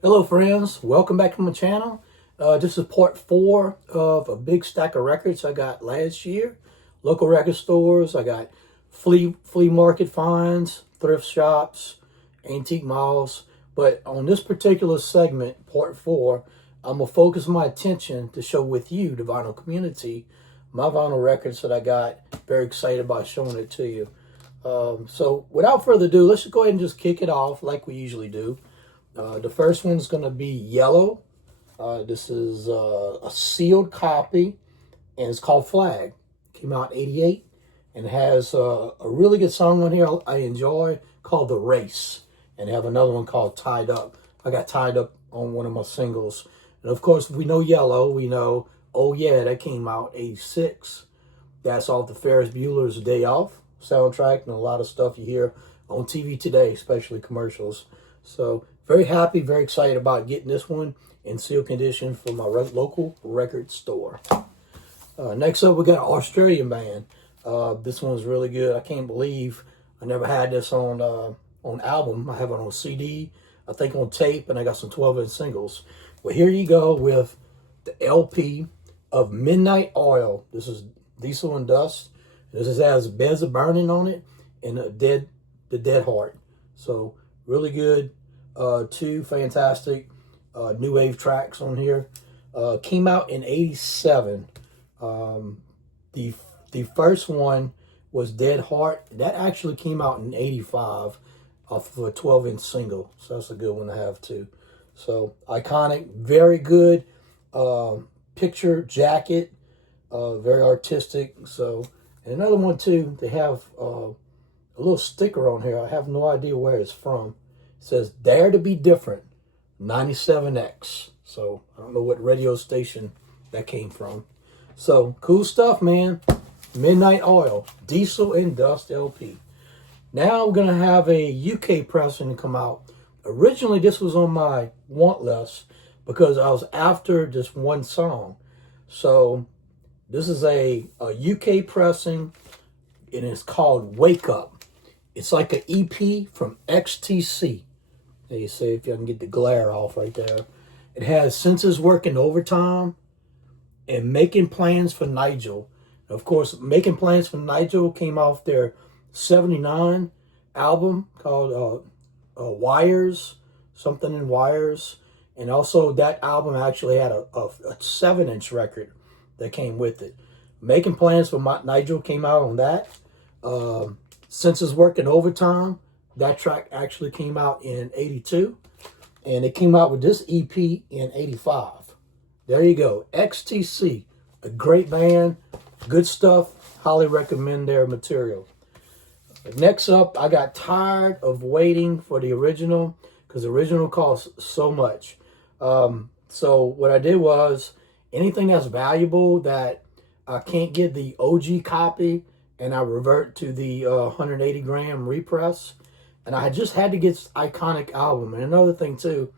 Hello friends, welcome back to my channel. This is part 4 of a big stack of records I got last year. Local record stores, I got flea market finds, thrift shops, antique malls. But on this particular segment, part 4, I'm going to focus my attention to show with you, the vinyl community, my vinyl records that I got. Very excited about showing it to you. So without further ado, let's just go ahead and just kick it off like we usually do. The first one's going to be Yellow. This is a sealed copy, and it's called Flag. Came out in '88, and it has a really good song on here I enjoy called The Race. And they have another one called Tied Up. I got Tied Up on one of my singles. And of course, if we know Yellow, we know, oh yeah, that came out '86. That's off the Ferris Bueller's Day Off soundtrack, and a lot of stuff you hear on TV today, especially commercials. So very happy, very excited about getting this one in sealed condition from my local record store. Next up, we got an Australian band. This one's really good. I can't believe I never had this on album. I have it on CD, I think on tape, and I got some 12-inch singles. Well, here you go with the LP of Midnight Oil. This is Diesel and Dust. This has Beds of Burning on it and the Dead Heart. So really good. Two fantastic new wave tracks on here. Came out in '87. The first one was Dead Heart. That actually came out in '85 off of a 12-inch single. So that's a good one to have too. So iconic, very good picture jacket, very artistic. So, and another one too, they have a little sticker on here. I have no idea where it's from. It says Dare to Be Different, 97X. So I don't know what radio station that came from. So cool stuff, man. Midnight Oil, Diesel and Dust LP. Now we're going to have a UK pressing to come out. Originally, this was on my want list because I was after this one song. So this is a UK pressing, and it's called Wake Up. It's like an EP from XTC. There you see if you can get the glare off right there. It has Senses Working Overtime and Making Plans for Nigel. Of course, Making Plans for Nigel came off their '79 album called Wires, something in Wires. And also that album actually had a 7-inch record that came with it. Making Plans for Nigel came out on that. Senses Working Overtime, that track actually came out in '82. And it came out with this EP in '85. There you go. XTC, a great band, good stuff. Highly recommend their material. Next up, I got tired of waiting for the original because the original costs so much. So what I did was anything that's valuable that I can't get the OG copy, and I revert to the 180 gram repress. And I just had to get this iconic album. And another thing too,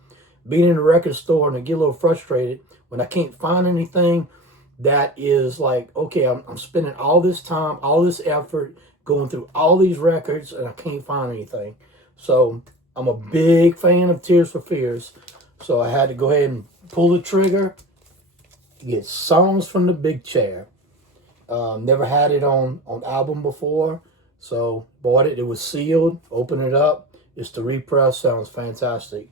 being in a record store and I get a little frustrated when I can't find anything that is like, okay, I'm spending all this time, all this effort, going through all these records, and I can't find anything. So I'm a big fan of Tears for Fears. So I had to go ahead and pull the trigger, get Songs from the Big Chair. Never had it on album before. So bought it. It was sealed. Open it up. It's the repress. Sounds fantastic.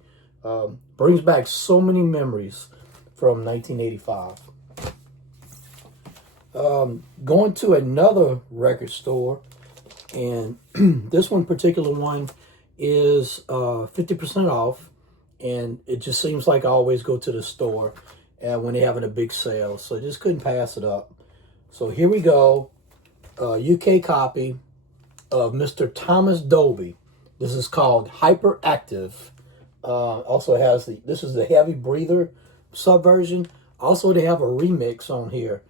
Brings back so many memories from 1985. Going to another record store, and this one particular one is 50% off, and it just seems like I always go to the store when they're having a big sale, so I just couldn't pass it up. So here we go, UK copy of Mr. Thomas Dolby. This is called Hyperactive. Also has this is the Heavy Breather subversion. Also, they have a remix on here.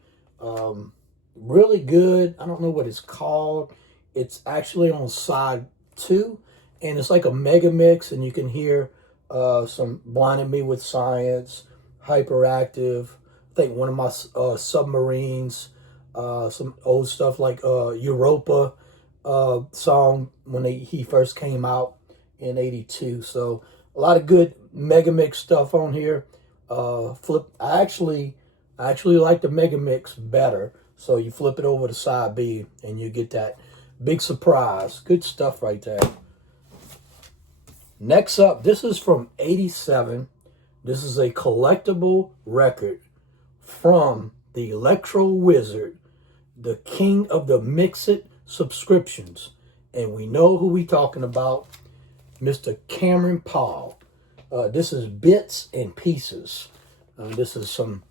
Really good. I don't know what it's called. It's actually on side 2, and it's like a mega mix, and you can hear some Blinding Me with Science, Hyperactive. I think one of my Submarines, some old stuff like Europa song when he first came out in '82. So a lot of good Mega Mix stuff on here. I actually like the Mega Mix better. So you flip it over to side B and you get that big surprise. Good stuff right there. Next up, this is from 87. This is a collectible record from the Electro Wizard, the king of the Mix-It subscriptions. And we know who we talking about, Mr. Cameron Paul. This is Bits and Pieces. This is some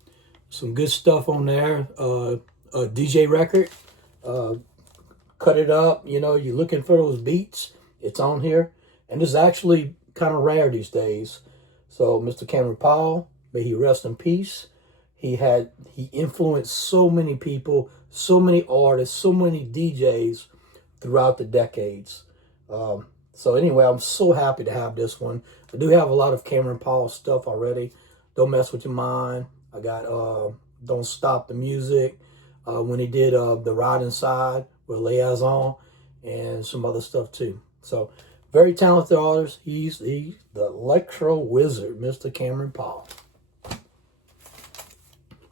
good stuff on there. A DJ record. Cut it up. You know, you're looking for those beats. It's on here. And this is actually kind of rare these days. So Mr. Cameron Paul, may he rest in peace. He influenced so many people, so many artists, so many DJs throughout the decades. So anyway, I'm so happy to have this one. I do have a lot of Cameron Paul stuff already. Don't Mess With Your Mind. I got Don't Stop the Music. When he did The Ride Inside with Liaison and some other stuff too. So very talented artist. He's the Electro Wizard, Mr. Cameron Paul.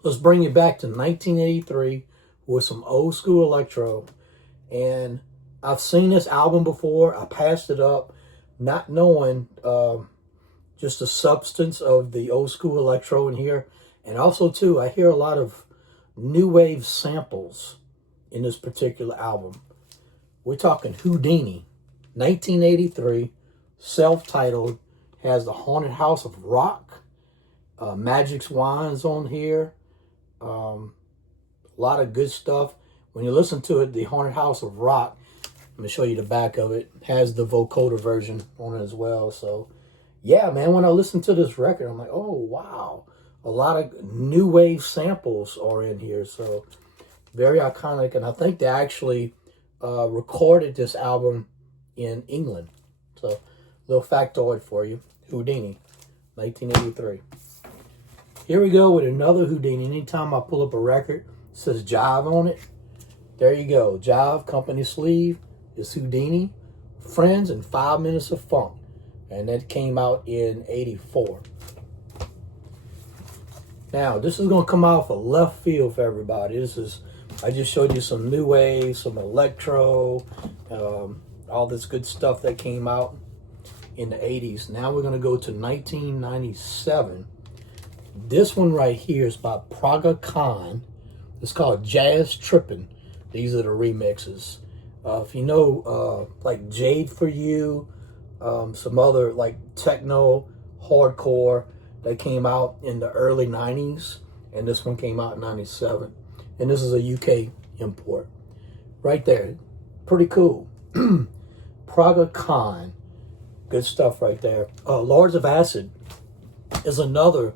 Let's bring it back to 1983 with some old school electro. And I've seen this album before. I passed it up, not knowing just the substance of the old school electro in here. And also, too, I hear a lot of new wave samples in this particular album. We're talking Houdini, 1983, self-titled, has the Haunted House of Rock, Magic's Wines on here, a lot of good stuff. When you listen to it, the Haunted House of Rock, let me show you the back of it, has the vocoder version on it as well. So, yeah, man, when I listen to this record, I'm like, oh, wow. A lot of new wave samples are in here. So, very iconic. And I think they actually recorded this album in England. So, little factoid for you. Houdini, 1983. Here we go with another Houdini. Anytime I pull up a record, it says Jive on it. There you go. Jive, company sleeve, is Houdini, Friends, and 5 Minutes of Funk. And that came out in 84. Now, this is going to come out for left field for everybody. I just showed you some new wave, some electro, all this good stuff that came out in the 80s. Now we're going to go to 1997. This one right here is by Praga Khan. It's called Jazz Trippin'. These are the remixes. If you know, like Jade For You, some other like techno, hardcore that came out in the early 90s. And this one came out in 97. And this is a UK import. Right there. Pretty cool. Praga Khan. Good stuff right there. Lords of Acid is another,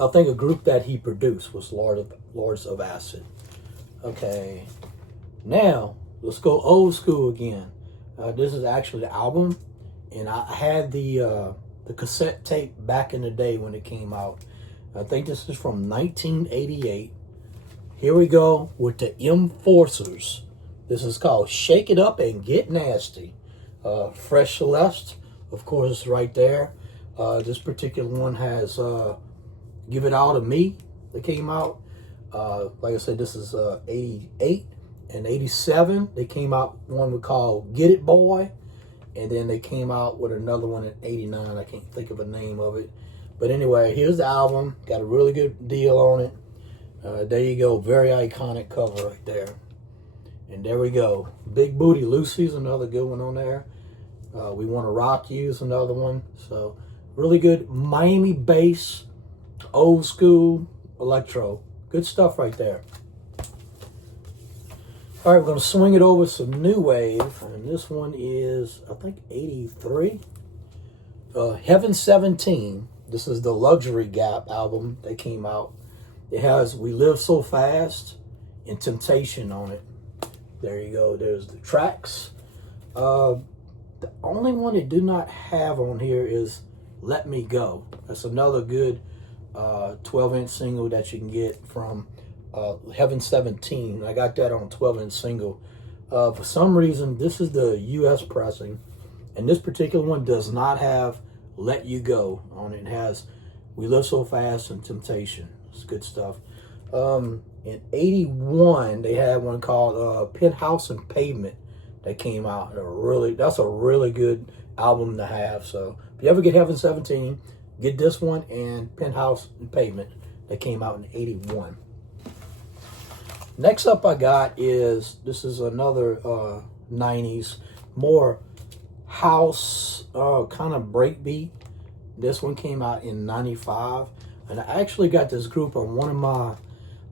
I think a group that he produced was Lords of Acid. Okay. Now, let's go old school again. This is actually the album. And I had the cassette tape back in the day when it came out. I think this is from 1988. Here we go with the Enforcers. This is called Shake It Up and Get Nasty. Fresh Celeste, of course, right there. This particular one has Give It All to Me that came out. Like I said, this is 88 and 87. They came out one we call Get It Boy. And then they came out with another one in 89. I can't think of the name of it. But anyway, here's the album. Got a really good deal on it. There you go. Very iconic cover right there. And there we go. Big Booty Lucy's another good one on there. We Want to Rock You is another one. So really good Miami bass, old school electro. Good stuff right there. All right, we're going to swing it over some new wave. And this one is, I think, 83. Heaven 17. This is the Luxury Gap album that came out. It has We Live So Fast and Temptation on it. There you go. There's the tracks. The only one it do not have on here is Let Me Go. That's another good 12-inch single that you can get from Heaven 17. I got that on 12-inch single. For some reason, this is the U.S. pressing, and this particular one does not have Let You Go on it. It has We Live So Fast and Temptation. It's good stuff. In 81, they had one called Penthouse and Pavement that came out. That's a really good album to have. So if you ever get Heaven 17, get this one and Penthouse and Pavement that came out in 81. Next up I got this is another 90s, more house kind of breakbeat. This one came out in 95. And I actually got this group on one of my,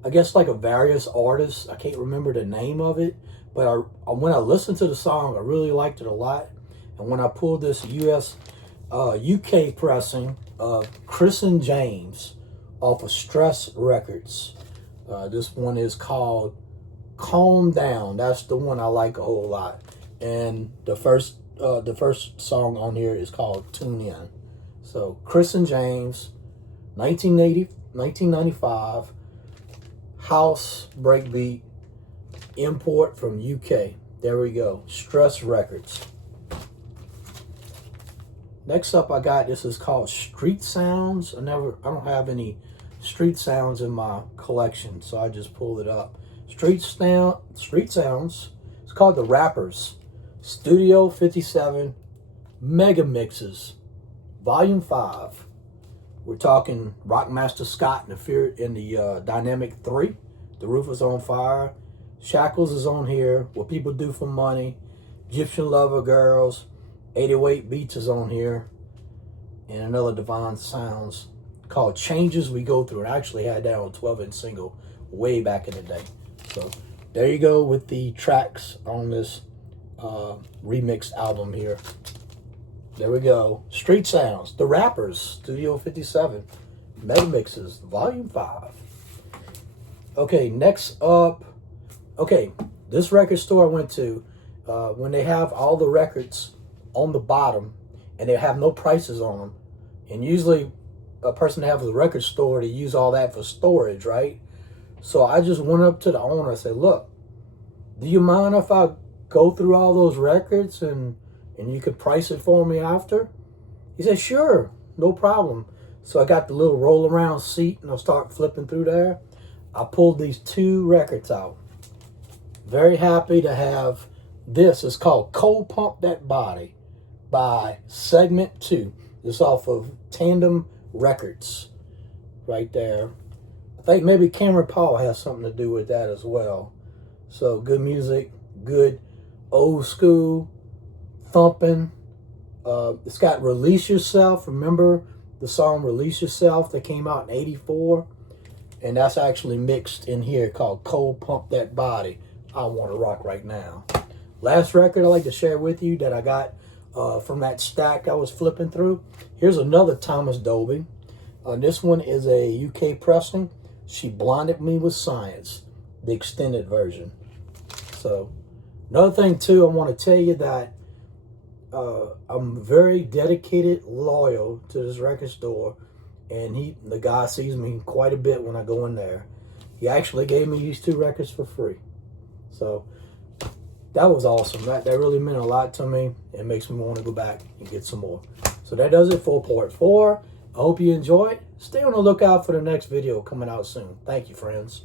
I guess like a various artists. I can't remember the name of it. But when I listened to the song, I really liked it a lot. And when I pulled this UK pressing of Chris and James off of Stress Records. This one is called Calm Down. That's the one I like a whole lot. And the first song on here is called Tune In. So Chris and James, 1995, house breakbeat, import from UK. There we go. Stress Records. Next up I got, this is called Street Sounds. I don't have any street sounds in my collection, so I just pulled it up. Street Sounds. It's called The Rappers. Studio 57 Mega Mixes, Volume 5. We're talking Rockmaster Scott in the Dynamic 3. The Roof is on Fire. Shackles is on here. What People Do for Money. Egyptian Lover Girls. 808 Beats is on here. And another Divine Sounds called Changes We Go Through. I actually had that on 12-inch single way back in the day. So there you go with the tracks on this remixed album here. There we go. Street Sounds, The Rappers, Studio 57, Mega Mixes, Volume 5. Okay, next up. Okay, this record store I went to, when they have all the records on the bottom and they have no prices on them, and usually a person that has a record store, they use all that for storage, right? So I just went up to the owner and said, look, do you mind if I go through all those records and you could price it for me after? He said, sure, no problem. So I got the little roll around seat and I'll start flipping through there. I pulled these 2 records out. Very happy to have this. It's called Cold Pump That Body by Segment 2. It's off of Tandem Records right there. I think maybe Cameron Paul has something to do with that as well. So good music, good old school thumping. It's got Release Yourself. Remember the song Release Yourself that came out in 84? And that's actually mixed in here called Cold Pump That Body. I Want to Rock Right Now. Last record I'd like to share with you that I got from that stack I was flipping through. Here's another Thomas Dolby. This one is a UK pressing. She Blinded Me with Science, the extended version. So another thing too, I want to tell you that I'm very dedicated, loyal to this record store, and the guy sees me quite a bit when I go in there. He actually gave me these 2 records for free. So that was awesome. That really meant a lot to me. It makes me want to go back and get some more. So that does it for part 4. I hope you enjoyed. Stay on the lookout for the next video coming out soon. Thank you, friends.